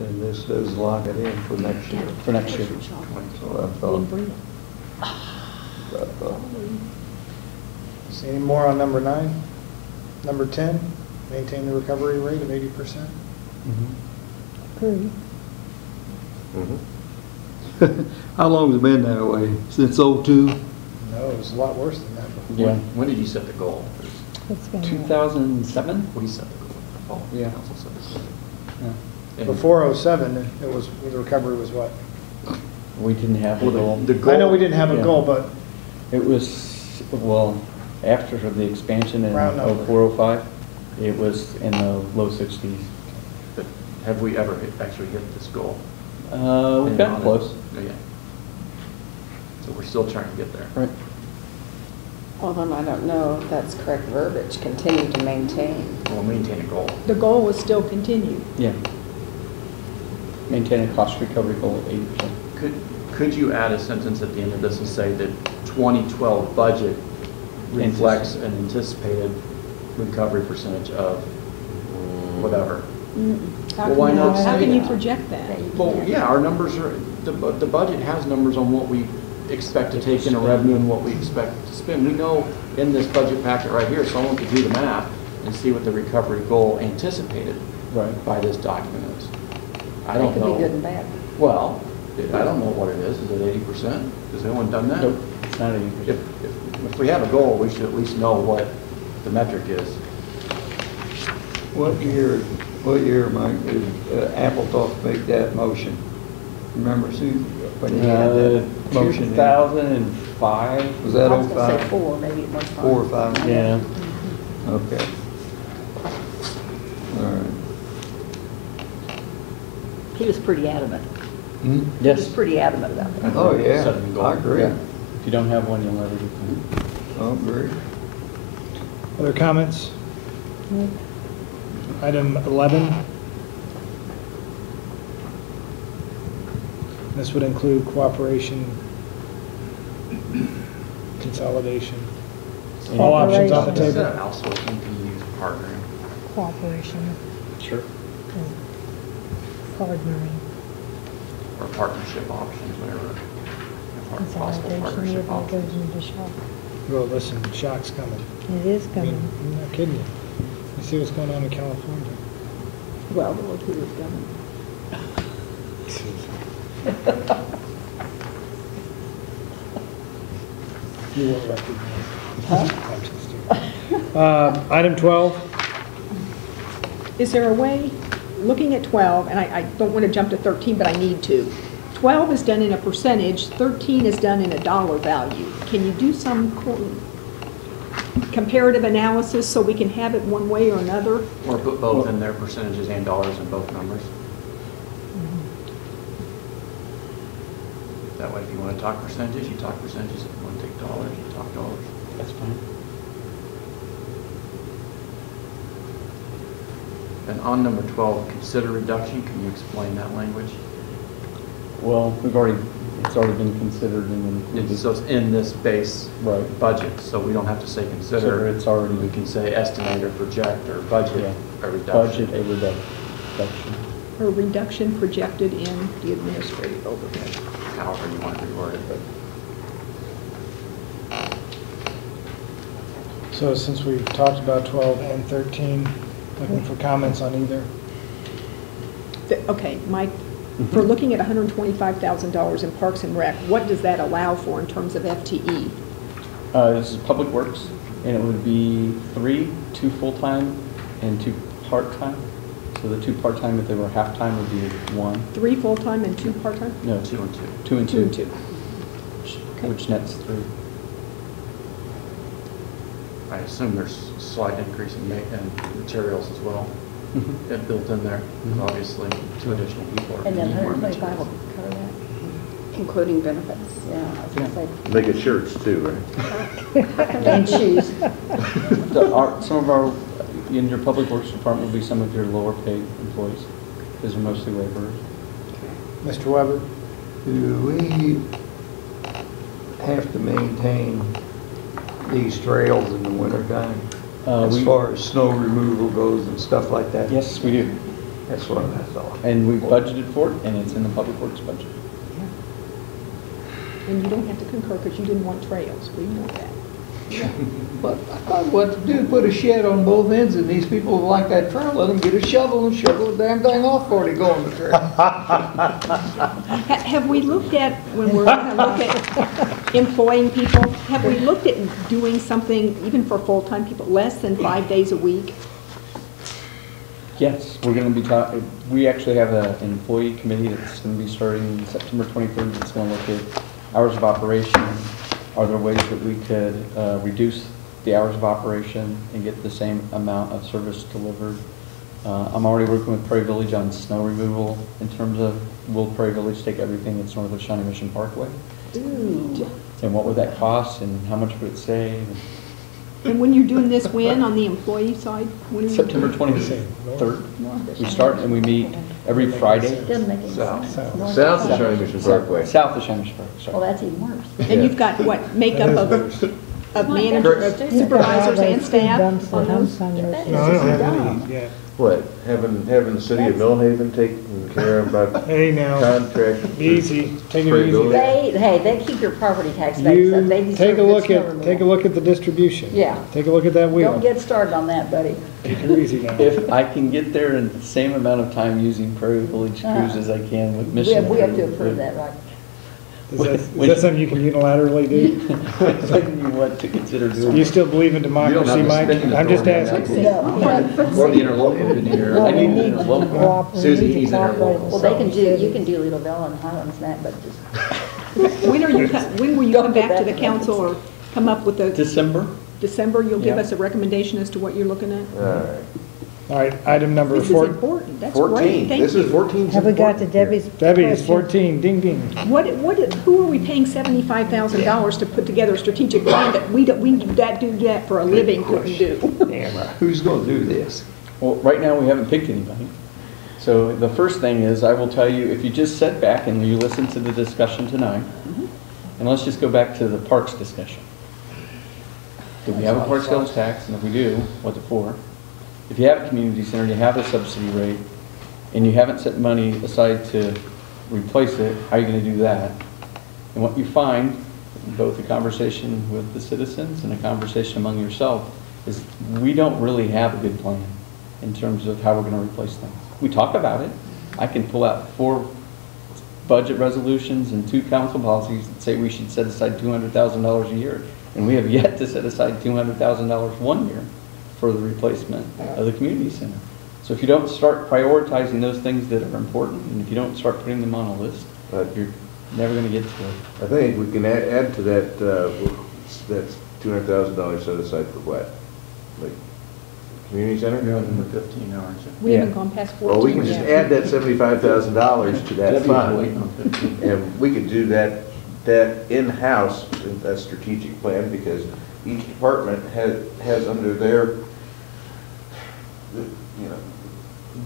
And this does lock it in for next year. For next year. That's what I thought. See any more on number 9? Number 10, maintain the recovery rate of 80%. Agree. How long has it been that way? Since '02? No, it was a lot worse than that before. Yeah. When did you set the goal? It's been 2007? We set the goal. Oh, Yeah. council set the goal. Yeah. And- Before '07, it was, the recovery was what? We didn't have a Well, goal. the goal. I know we didn't have a Yeah. goal, but It was, well, after the expansion in Round number. 04, 05, it was in the low 60s. But have we ever actually hit this goal? We've And gotten on it? close. Oh, yeah. So we're still trying to get there. Right. Well, then I don't know if that's correct verbiage, continue to maintain. We'll maintain a goal. The goal is still continued. Yeah. Maintain a cost recovery goal of 80%. Could you add a sentence at the end of this and say that 2012 budget reflects an anticipated recovery percentage of whatever? How Well, why can you- not How say can you that? project that? Well, yeah, our numbers are, the budget has numbers on what we expect to take in a revenue and what we expect to spend. We know in this budget packet right here, someone could do the math and see what the recovery goal anticipated Right. by this document is. I don't know. It could be good and bad. Well, I don't know what it is. Is it 80%? Has anyone done that? Nope, it's not 80%. If we have a goal, we should at least know what the metric is. What year, Mike, did Appletoft make that motion? Remember, Sue, when you had that motion? in? 2005? Was that I was gonna say 05? 4, maybe it was 5. 4 or 5? Yeah. Okay. All right. He was pretty adamant. Hmm? He was Yes. pretty adamant about that. Oh, yeah, Setting a goal. I agree. Yeah. If you don't have one, you'll never get them. I agree. other comments? Nope. Item 11. This would include cooperation, consolidation. All options on the Cooperation. Instead table. of outsourcing, can you use partnering Cooperation, Sure. partnering, or partnership options, whatever? Possible consolidation, partnership everybody goes options. into shock. Well, listen, shock's coming. It is I mean, coming. I'm not kidding you. You see what's going on in California? Well, we'll do what's done. You won't recognize. I'm just kidding. Item 12. Is there a way, looking at 12, and I don't want to jump to 13, but I need to. 12 is done in a percentage, 13 is done in a dollar value. Can you do some comparative analysis so we can have it one way or another? Or put both in there, percentages and dollars in both numbers. That way, if you want to talk percentages, you talk percentages. If you want to take dollars, you talk dollars. That's fine. And on number 12, consider reduction, can you explain that language? Well, it's already been considered and included. So it's in this base Right. budget, so we don't have to say consider. Consider, it's already- We can say estimate or project or budget Yeah. a reduction. Budget a reduction. Or reduction projected in the administrative overhead? However you want to reword it, but So since we've talked about 12 and 13, looking for comments on either. Okay, Mike, for looking at $125,000 in Parks and Rec, what does that allow for in terms of FTE? This is Public Works, and it would be 2 full-time and 2 part-time. So the 2 part-time, if they were half-time, would be 1. 3 full-time and 2 part-time? No, 2 and 2. 2 and 2. 2 and 2. Okay. Which nets 3. I assume there's a slight increase in materials as well, that built in there. Mhm. Obviously, 2 additional people are And then using more 125 will materials. cover that. Including benefits, yeah, I was gonna say. They get shirts too, right? And shoes. Some of our, in your Public Works Department will be some of your lower paid employees, because they're mostly laborers. Mr. Weber? Do we have to maintain these trails in the wintertime? As We- far as snow removal goes and stuff like that? Yes, we do. That's what I thought. And we budgeted for it, and it's in the public works budget. And you don't have to concur because you didn't want trails, we know that. But I thought what to do, put a shed on both ends, and these people who like that trail, let them get a shovel and shovel the damn thing off before they go on the trail. Have we looked at, when we're gonna look at employing people, have we looked at doing something, even for full-time people, less than 5 days a week? Yes, we're gonna be talking, we actually have an employee committee that's gonna be starting September 23rd. That's gonna look at hours of operation. Are there ways that we could reduce the hours of operation and get the same amount of service delivered? I'm already working with Prairie Village on snow removal in terms of, will Prairie Village take everything that's north of Shawnee Mission Parkway? Ooh. And what would that cost and how much would it save? And when you're doing this, when, on the employee side? When are you- September 23rd. We start and we meet every Friday. Doesn't make any South. sense. South of Shawnee Mission Parkway. South of Shawnee Mission Parkway, Well, sorry. that's even worse. And you've got, what, makeup of managers, of supervisors and staff on those? No, I don't have any yet. What, having the city of Millhaven taken care of by Hey now, contract? easy, take it Prairie easy. Village. They keep your property tax base up. They You deserve take a good look snow at, removal. take a look at the distribution. Yeah. Take a look at that wheel. Don't get started on that, buddy. Take it easy now. If I can get there in the same amount of time using Prairie Village crews as I can with We Mission. have to approve that, right? Is that something you can unilaterally do? When you want to consider doing. You still believe in You don't democracy, have Mike? the spending I'm just authority on asking. that. Or the interlocal engineer. I need an interlocal. Susie, he's interlocal. Well, they can do, you can do Little Bell and Highlands and that, but just, When will you come back to the council or come up with a, December? December, you'll give Yeah. us a recommendation as to what you're looking at? All right. All right, item number This is 4. important, that's 14. great, thank This is you. 14. Have we got to Debbie's? Debbie, it's question? 14, ding, ding. Who are we paying $75,000 to put together a strategic plan that we do that for a living couldn't do? Damn right. Who's gonna do this? Well, right now, we haven't picked anybody. So the first thing is, I will tell you, if you just sit back and you listen to the discussion tonight, and let's just go back to the parks discussion. Do we have a park sales tax? And if we do, what's it for? If you have a community center, you have a subsidy rate, and you haven't set money aside to replace it, how are you gonna do that? And what you find, both a conversation with the citizens and a conversation among yourself, is we don't really have a good plan in terms of how we're gonna replace things. We talk about it. I can pull out 4 budget resolutions and 2 council policies that say we should set aside $200,000 a year, and we have yet to set aside $200,000 one year for the replacement of the community center. So if you don't start prioritizing those things that are important, and if you don't start putting them on a list, you're never gonna get to it. I think we can add to that, that's $200,000 set aside for what? Like, community center? You're on number 15 now, aren't you? We Yeah. haven't gone past 14 Well, we can just yet. add that $75,000 to that Debbie's fund. waiting on 15. And we could do that in-house, that strategic plan, because each department has under their, you know,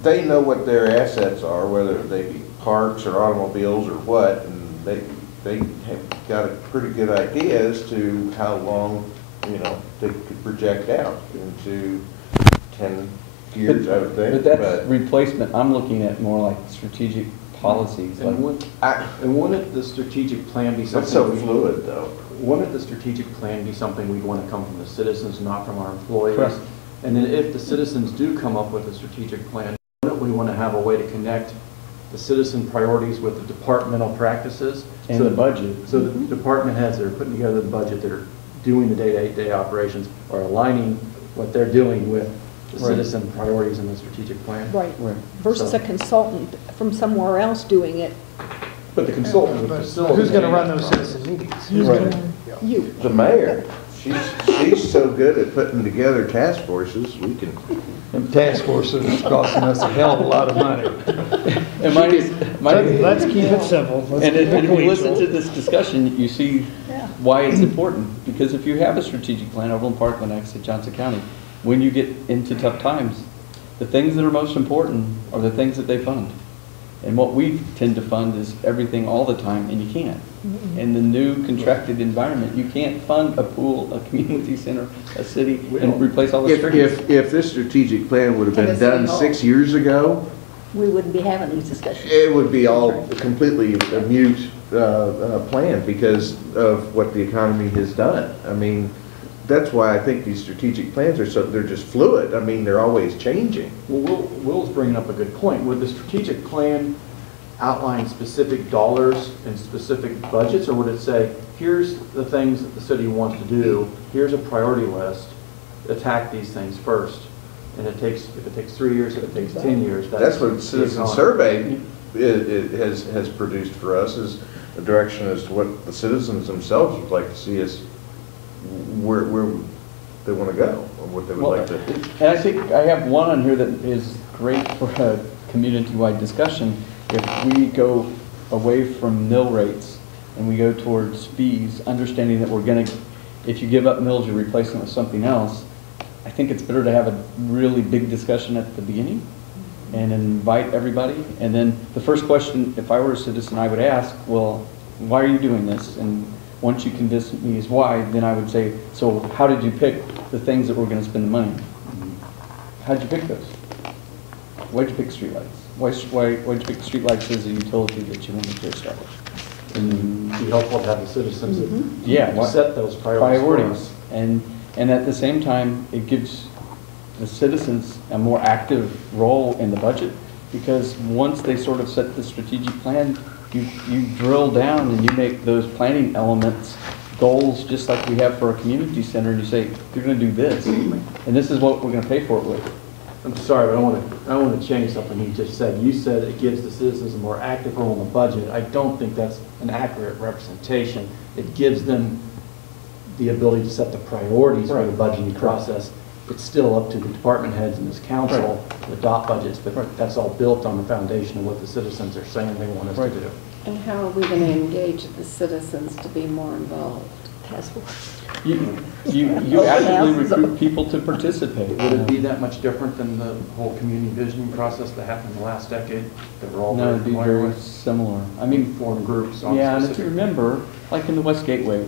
they know what their assets are, whether they be parks or automobiles or what, and they have got a pretty good idea as to how long, you know, they could project out into 10 years, I would think. But that's replacement, I'm looking at more like strategic policies, like, And wouldn't the strategic plan be something? That's so fluid, though. Wouldn't the strategic plan be something we'd want to come from the citizens, not from our employees? Correct. And then if the citizens do come up with a strategic plan, wouldn't we want to have a way to connect the citizen priorities with the departmental practices? and So the that- budget. So the department heads that are putting together the budget, that are doing the day-to-day operations, are aligning what they're doing with the Right. citizen priorities in the strategic plan? Right, Right. versus a consultant from somewhere else doing it, But the consultant would But facilitate. who's gonna run those citizen meetings? Right. you. The mayor, she's so good at putting together task forces, we can. Them task forces is costing us a hell of a lot of money. And Let's keep it simple. Let's And keep if it you listen to collegial. this discussion, you see why it's important. Because if you have a strategic plan, Overland Park, Lenexa, Johnson County, when you get into tough times, the things that are most important are the things that they fund. And what we tend to fund is everything all the time, and you can't. In the new contracted environment, you can't fund a pool, a community center, a city, and replace all the streets. If this strategic plan would have And been the city done hall. 6 years ago, we wouldn't be having these discussions. It would be all completely a mute plan because of what the economy has done. I mean, that's why I think these strategic plans are they're just fluid. I mean, they're always changing. Well, Will's bringing up a good point. Would the strategic plan outline specific dollars and specific budgets, or would it say, here's the things that the city wants to do, here's a priority list, attack these things first? And if it takes 3 years, if it takes 10 years, That's what Citizen Survey has produced for us, is a direction as to what the citizens themselves would like to see as where they want to go, or what they would like to. And I think I have one on here that is great for a community-wide discussion. If we go away from mill rates and we go towards fees, understanding that we're gonna, if you give up mills, you're replacing it with something else, I think it's better to have a really big discussion at the beginning and invite everybody. And then the first question, if I were a citizen, I would ask, well, why are you doing this? And once you convince me as why, then I would say, so how did you pick the things that we're gonna spend the money on? How did you pick those? Why'd you pick streetlights? Why'd you pick streetlights as a utility that you wanted to establish? It'd be helpful to have the citizens Yeah, that set those priorities for priorities. us. And at the same time, it gives the citizens a more active role in the budget, because once they sort of set the strategic plan, you drill down and you make those planning elements goals, just like we have for a community center, and you say, you're gonna do this, and this is what we're gonna pay for it with. I'm sorry, but I want to change something you just said. You said it gives the citizens a more active role in the budget. I don't think that's an accurate representation. It gives them the ability to set the priorities for the budgeting process. It's still up to the department heads and this council to adopt budgets, but that's all built on the foundation of what the citizens are saying they want us to do. And how are we going to engage the citizens to be more involved? Task force. You actively recruit people to participate. Would it be that much different than the whole community visioning process that happened in the last decade? That we're all No, it'd be familiar very with? similar. I mean, Form groups on yeah, and if you specific. remember, like in the West Gateway,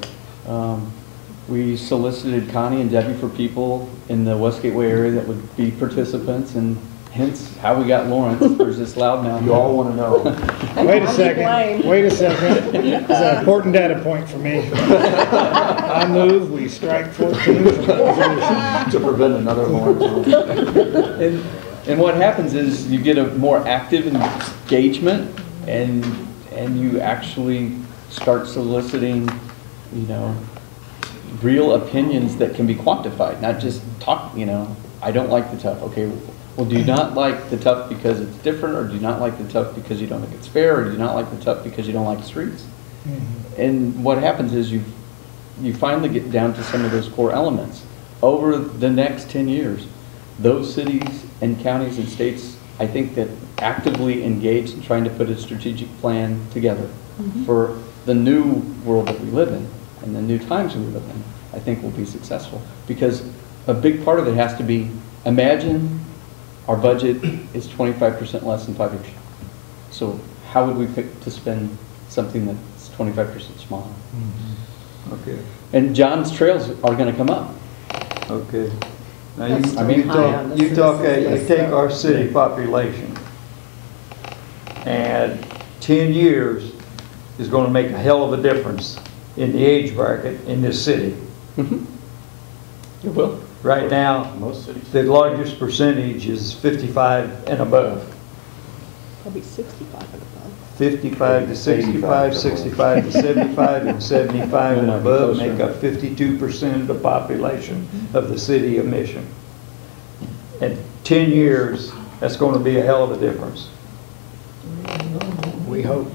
we solicited Connie and Debbie for people in the West Gateway area that would be participants, and hence how we got Lawrence versus Loudmouth. You all want to know. Wait a I'll be second, blamed. wait a second. It's an important data point for me. I move we strike 14 from the resolution. To prevent another Lawrence. And what happens is you get a more active engagement, and you actually start soliciting, you know, real opinions that can be quantified, not just talk, you know, I don't like the tough. Okay, well, do you not like the tough because it's different, or do you not like the tough because you don't think it's fair, or do you not like the tough because you don't like the streets? And what happens is you finally get down to some of those core elements. Over the next 10 years, those cities and counties and states, I think, that actively engage in trying to put a strategic plan together for the new world that we live in and the new times we live in, I think will be successful. Because a big part of it has to be, imagine our budget is 25% less in 5 years. So how would we pick to spend something that's 25% smaller? Okay, And John's trails are gonna come up. okay. Now, That's I mean, too high on the you talk, citizens you list, take though. our city population, and 10 years is gonna make a hell of a difference in the age bracket in this city. It will. Right now, Most cities. the largest percentage is 55 and above. Probably 65 and above. 55 to 65, 65 to 75, and 75 and above make up 52% of the population of the city of Mission. In 10 years, that's going to be a hell of a difference. We hope.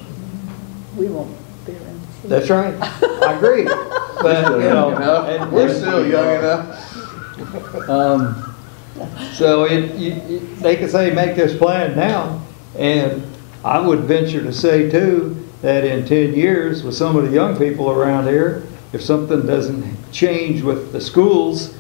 We won't be around. That's right. I agree. But, you know, and We're still young enough. so they can say, make this plan now, and I would venture to say too, that in 10 years, with some of the young people around here, if something doesn't change with the schools,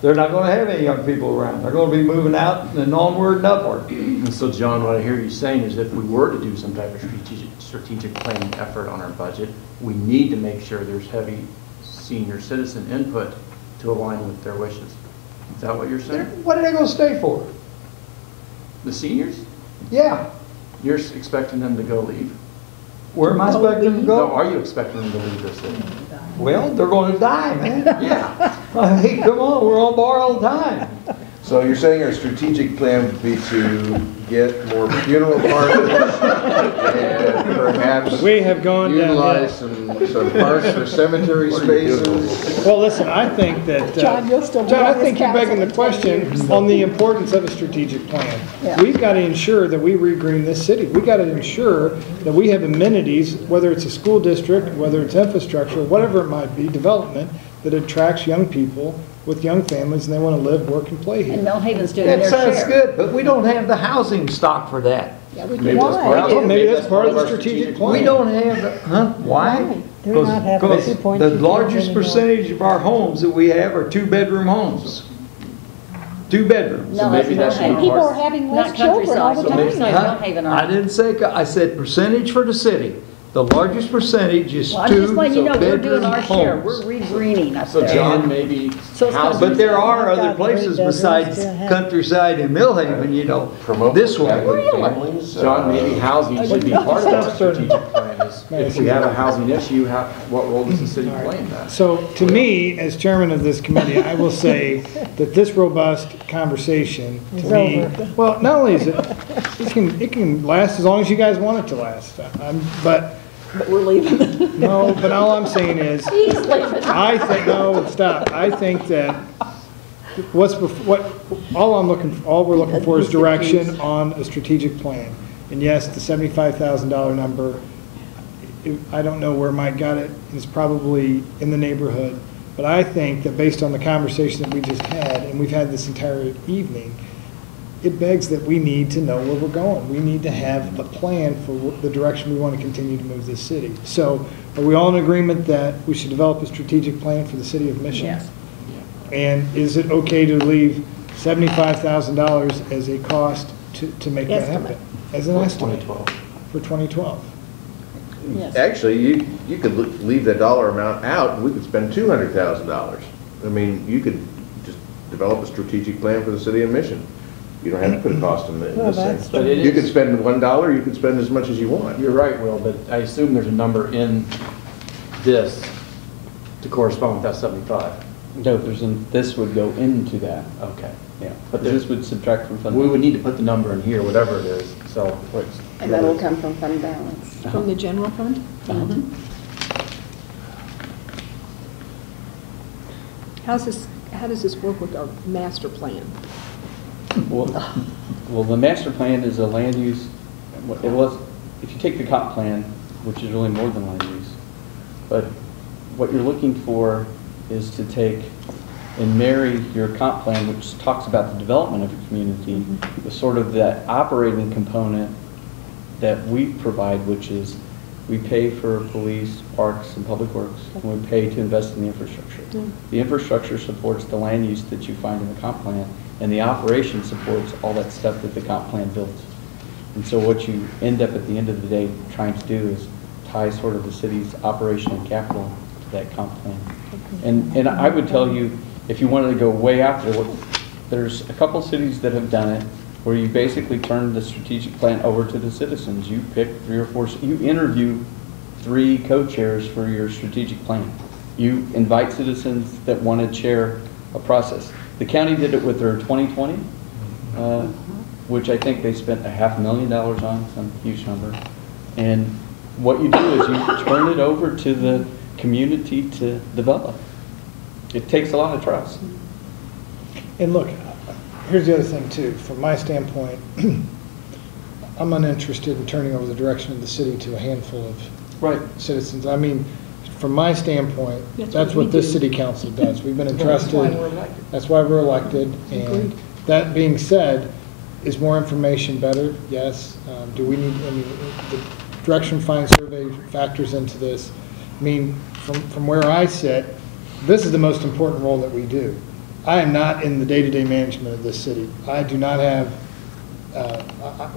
they're not going to have any young people around. They're going to be moving out and onward and upward. And so, John, what I hear you saying is if we were to do some type of strategic planning effort on our budget, we need to make sure there's heavy senior citizen input to align with their wishes. Is that what you're saying? What are they going to stay for? The seniors? Yeah, You're expecting them to go leave? where am I expecting them to No, go? are you expecting them to leave this city? Well, they're gonna die, man. Yeah. Hey, come on, we're on borrowed time. So you're saying our strategic plan would be to get more funeral parlors and perhaps We have gone down utilize that. some parks for cemetery spaces? Well, listen, I think that, John, you'll still be John, I on think this you're begging the council in 10 question on the importance of a strategic plan. Yeah. We've got to ensure that we regreen this city. We've got to ensure that we have amenities, whether it's a school district, whether it's infrastructure, whatever it might be, development, that attracts young people with young families and they want to live, work, and play And here. Millhaven's doing That their sounds share. good, but we don't have the housing stock for that. Yeah, we Maybe can. that's part of it. Well, maybe that's part of the our strategic We plan. don't have, huh, why? They're not having Because 2.2 the kids largest anymore. percentage of our homes that we have are two-bedroom homes. Two bedrooms. No, maybe that's that should be Millhaven. People are having less Not children all the countryside, time. so maybe Huh? Millhaven I are. didn't say, I said percentage for the city. The largest percentage is Well, I'm just letting you know, we're doing two-bedroom our share. We're homes. re-greening up So there. John, maybe So it's housing. But there are I've other got places 3 bedrooms besides to have. Countryside and Millhaven, you know, Promote this one. Catholic families? John, maybe housing should be part of our Stop starting. strategic plan. Is If we have a housing issue, what role does the city play in that? So to me, as chairman of this committee, I will say that this robust conversation, to It's me, over. well, not only is it, it can last as long as you guys want it to last. But, But we're leaving. no, but all I'm saying is, He's leaving. I think, no, stop. I think that all we're looking for is direction on a strategic plan. And yes, the $75,000 number, I don't know where Mike got it, it's probably in the neighborhood. But I think that based on the conversation that we just had, and we've had this entire evening, it begs that we need to know where we're going. We need to have a plan for the direction we want to continue to move this city. So are we all in agreement that we should develop a strategic plan for the city of Mission? Yes. And is it okay to leave $75,000 as a cost to make that happen? Estimate. As an For estimate 2012. for 2012? Yes. Actually, you could leave that dollar amount out, and we could spend $200,000. I mean, you could just develop a strategic plan for the city of Mission. You don't have to put a cost in Well, this that's thing. But it You could is, spend $1, you could spend as much as you want. you're right, Will, but I assume there's a number in this to correspond with that 75. No, this would go into that, Okay. yeah. But But this would subtract from fund. We would need to put the number in here, whatever it is, so. And that'll come from fund balance. From the general fund? How does this work with our master plan? Well, the master plan is a land use, it was, if you take the comp plan, which is really more than land use, but what you're looking for is to take and marry your comp plan, which talks about the development of a community, with sort of that operating component that we provide, which is we pay for police, parks, and public works, and we pay to invest in the infrastructure. The infrastructure supports the land use that you find in the comp plan, and the operation supports all that stuff that the comp plan builds. And so what you end up at the end of the day trying to do is tie sort of the city's operation and capital to that comp plan. And I would tell you, if you wanted to go way out there, there's a couple cities that have done it, where you basically turn the strategic plan over to the citizens. You pick 3 or 4, you interview 3 co-chairs for your strategic plan. You invite citizens that want to chair a process. The county did it with their 2020, which I think they spent $500,000 on, some huge number. And what you do is you turn it over to the community to develop. It takes a lot of trust. And look, here's the other thing too, from my standpoint, I'm uninterested in turning over the direction of the city to a handful of citizens. I mean, from my standpoint, that's what this city council does. We've been entrusted, that's why we're elected. And that being said, is more information better? Yes. Do we need, I mean, the direction find survey factors into this. I mean, from where I sit, this is the most important role that we do. I am not in the day-to-day management of this city. I do not have,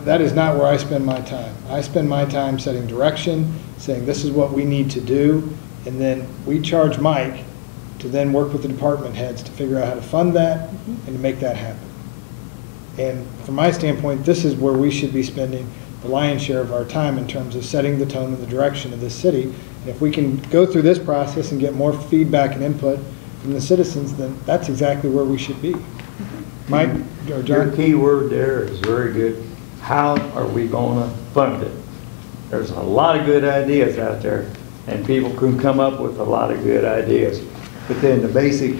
that is not where I spend my time. I spend my time setting direction, saying this is what we need to do, and then we charge Mike to then work with the department heads to figure out how to fund that and to make that happen. And from my standpoint, this is where we should be spending the lion's share of our time in terms of setting the tone and the direction of this city. And if we can go through this process and get more feedback and input from the citizens, then that's exactly where we should be. Mike or Your John? key word there is very good. How are we gonna fund it? There's a lot of good ideas out there, and people can come up with a lot of good ideas. But then the basic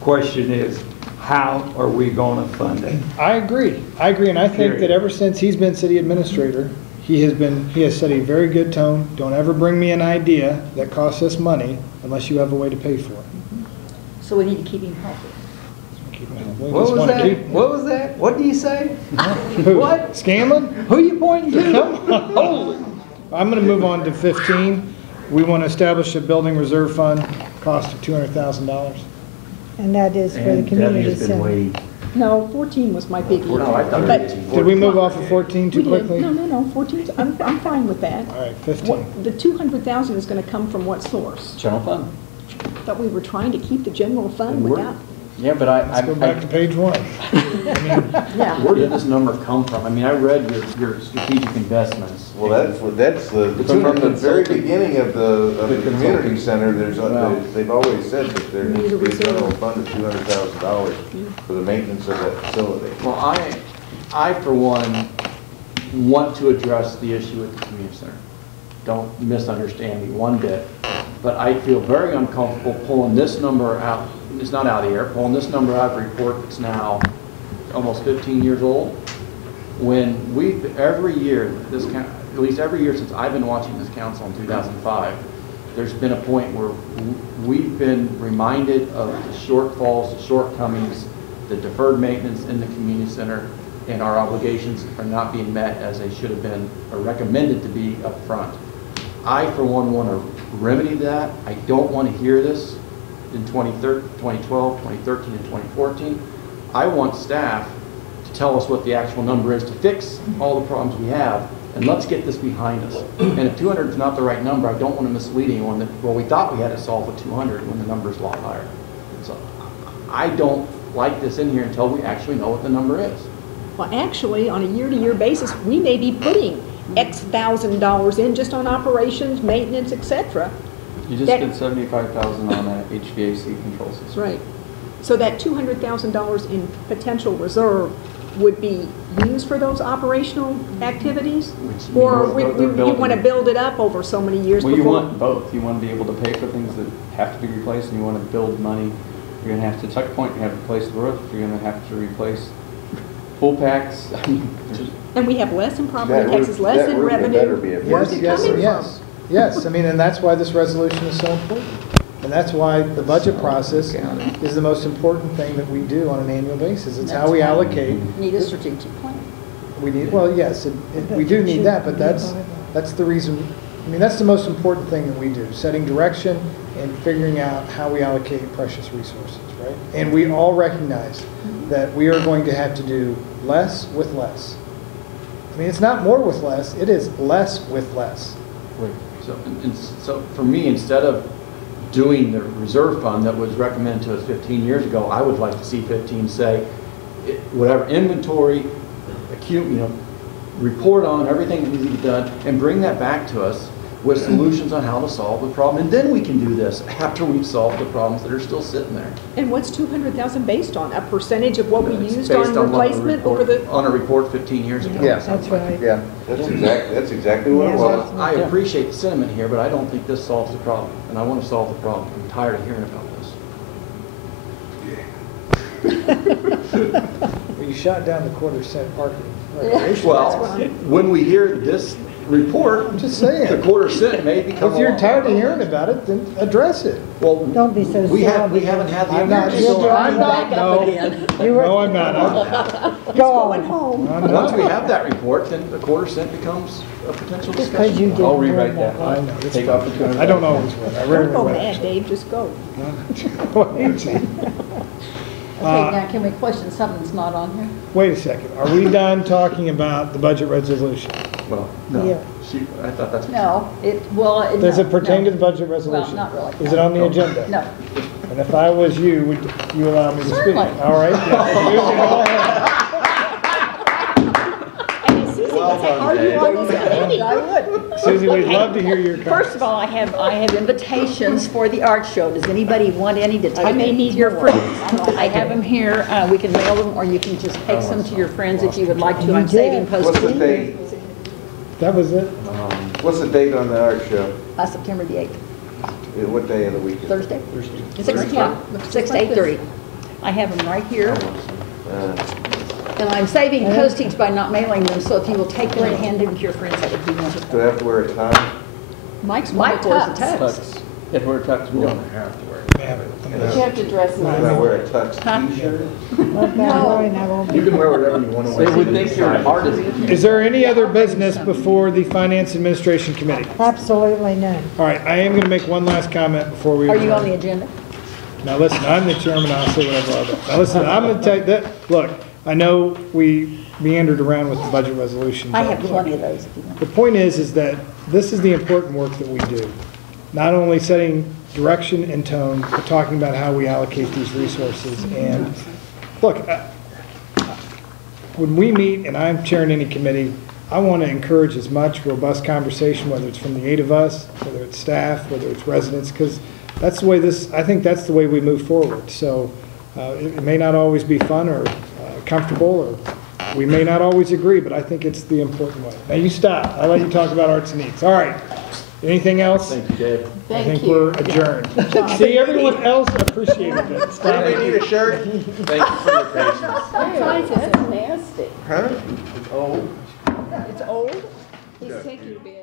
question is, how are we gonna fund it? I agree, and I think that Period. ever since he's been city administrator, he has set a very good tone. Don't ever bring me an idea that costs us money unless you have a way to pay for it. So we need to keep him healthy. Keep it healthy. We What just was wanna that? keep- What was that? What do you say? Who? What? Scanlon? Who you pointing to? Come on. Holy. I'm gonna move on to 15. We want to establish a building reserve fund, cost of $200,000. And that is for the And community Debbie's been center. waiting. No, 14 was my biggie. No, I thought it But was Did we move off of 14 too we did. quickly? No, 14, I'm fine with that. All right, 15. What- The 200,000 is gonna come from what source? General fund. Thought we were trying to keep the general fund And we're- without, Yeah, but Let's go back to page 1. yeah. Where did this number come from? I mean, I read your strategic investments. Well, that's from the very beginning of the community center, they've always said that there needs to be a general fund of $200,000 for the maintenance of that facility. Well, I for one, want to address the issue with the community center. Don't misunderstand me one bit, but I feel very uncomfortable pulling this number out, it's not out of the air, pulling this number out of a report that's now almost 15 years old. When every year, at least every year since I've been watching this council in 2005, there's been a point where we've been reminded of the shortfalls, the shortcomings, the deferred maintenance in the community center, and our obligations are not being met as they should have been or recommended to be up front. I, for one, want to remedy that. I don't want to hear this in 2012, 2013, and 2014. I want staff to tell us what the actual number is to fix all the problems we have, and let's get this behind us. And if 200 is not the right number, I don't want to mislead anyone that, well, we thought we had to solve with 200 when the number's a lot higher. So I don't like this in here until we actually know what the number is. Well, actually, on a year-to-year basis, we may be putting X $1,000s in just on operations, maintenance, et cetera. You just That- did 75,000 on a HVAC control system. Right. So that $200,000 in potential reserve would be used for those operational activities? Which Or means they're you building- want to build it up over so many years Well, you before? want both. You want to be able to pay for things that have to be replaced, and you want to build money. You're going to have to tuck point, you have to replace the roof, you're going to have to replace pool packs. I mean, And we have less in property That taxes, roof- less that in roof had better be revenue. a Where's Yes, it yes, coming and yes. Yes, I mean, and that's why this resolution is so important. And that's why the budget process is the most important thing that we do on an annual basis. It's how we allocate. Need a strategic plan. We need, well, yes, we do need that, but that's the reason, I mean, that's the most important thing that we do, setting direction and figuring out how we allocate precious resources, right? And we all recognize that we are going to have to do less with less. I mean, it's not more with less, it is less with less. So for me, instead of doing the reserve fund that was recommended to us 15 years ago, I would like to see 15 say, whatever inventory, report on everything that needs to be done, and bring that back to us with solutions on how to solve the problem. And then we can do this after we've solved the problems that are still sitting there. And what's 200,000 based on? A percentage of what we It's used based on what the replacement report- over the? On a report 15 years ago. Yeah. That's right. Yeah, that's exactly what it Yeah, was. that's- I appreciate the sentiment here, but I don't think this solves the problem, and I want to solve the problem. I'm tired of hearing about this. Well, you shot down the quarter-cent parking recreation. Well, when we hear this report, I'm just saying. the quarter cent may become. If you're law. tired of hearing about it, then address it. Well, Don't be so we sad. haven't had the. I'm not opportunity. sure. I'm not, Back up no. again. You were- No, I'm not. Go Going on. home. I'm Once not. we have that report, then the quarter cent becomes a potential Just because you discussion. did. I'll rewrite that. I know, it's Take off the 200. I don't always win. I Don't rarely go win. mad, Dave, just go. Okay, now can we question something that's not on here? Wait a second. Are we done talking about the budget resolution? Well, Yeah. no, I thought that's. No, Does no, it pertain no. to the budget resolution? not really, Is no. it on the agenda? No. And if I was you, would you allow me to speak? Certainly. All right. Yes. You can go ahead. fun, Dave. I would. Susie, we'd love to hear your comments. First of all, I have invitations for the art show. Does anybody want any to take I may to need your more. friends? I have them here. We can mail them, or you can just take some to your friends if you would like to. You I'm saving did. What's the postage. date? That was it? What's the date on the art show? September the 8th, What day of the week? is it? Thursday. 6 o'clock, 6 to 8:30. I have them right here. And I'm saving postage by not mailing them, so if you will take them and hand them to your friends, that would be Do I wonderful. have to wear a tie? Mike's Mike wears a tux. tux. Tux. If we're tux, we don't have to wear. But you have to dress Do I nice. wear a tux t-shirt? What about Roy, I won't be. You can wear whatever you want to wear. They would think you're an artist. Is there any other business before the Finance Administration Committee? Absolutely none. All right, I am going to make one last comment before we. Are you adjourn. on the agenda? Now, listen, I'm the chairman, I'll say whatever I want. Now, listen, I'm going to tell you that, look, I know we meandered around with the budget resolution. I but have look, plenty of those if you want. The point is that this is the important work that we do. Not only setting direction and tone, but talking about how we allocate these resources. And, look, when we meet, and I'm chairing any committee, I want to encourage as much robust conversation, whether it's from the 8 of us, whether it's staff, whether it's residents, because that's the way I think that's the way we move forward. So it may not always be fun or comfortable, or we may not always agree, but I think it's the important way. Now you stop. I'll let you talk about arts and needs. All right. Anything else? Thank you, Dave. I think we're adjourned. See, everyone else appreciated it. Stop Anybody need it. a shirt? Thank you for your patience. That's nasty. Huh? Oh. It's old. He's taking bid.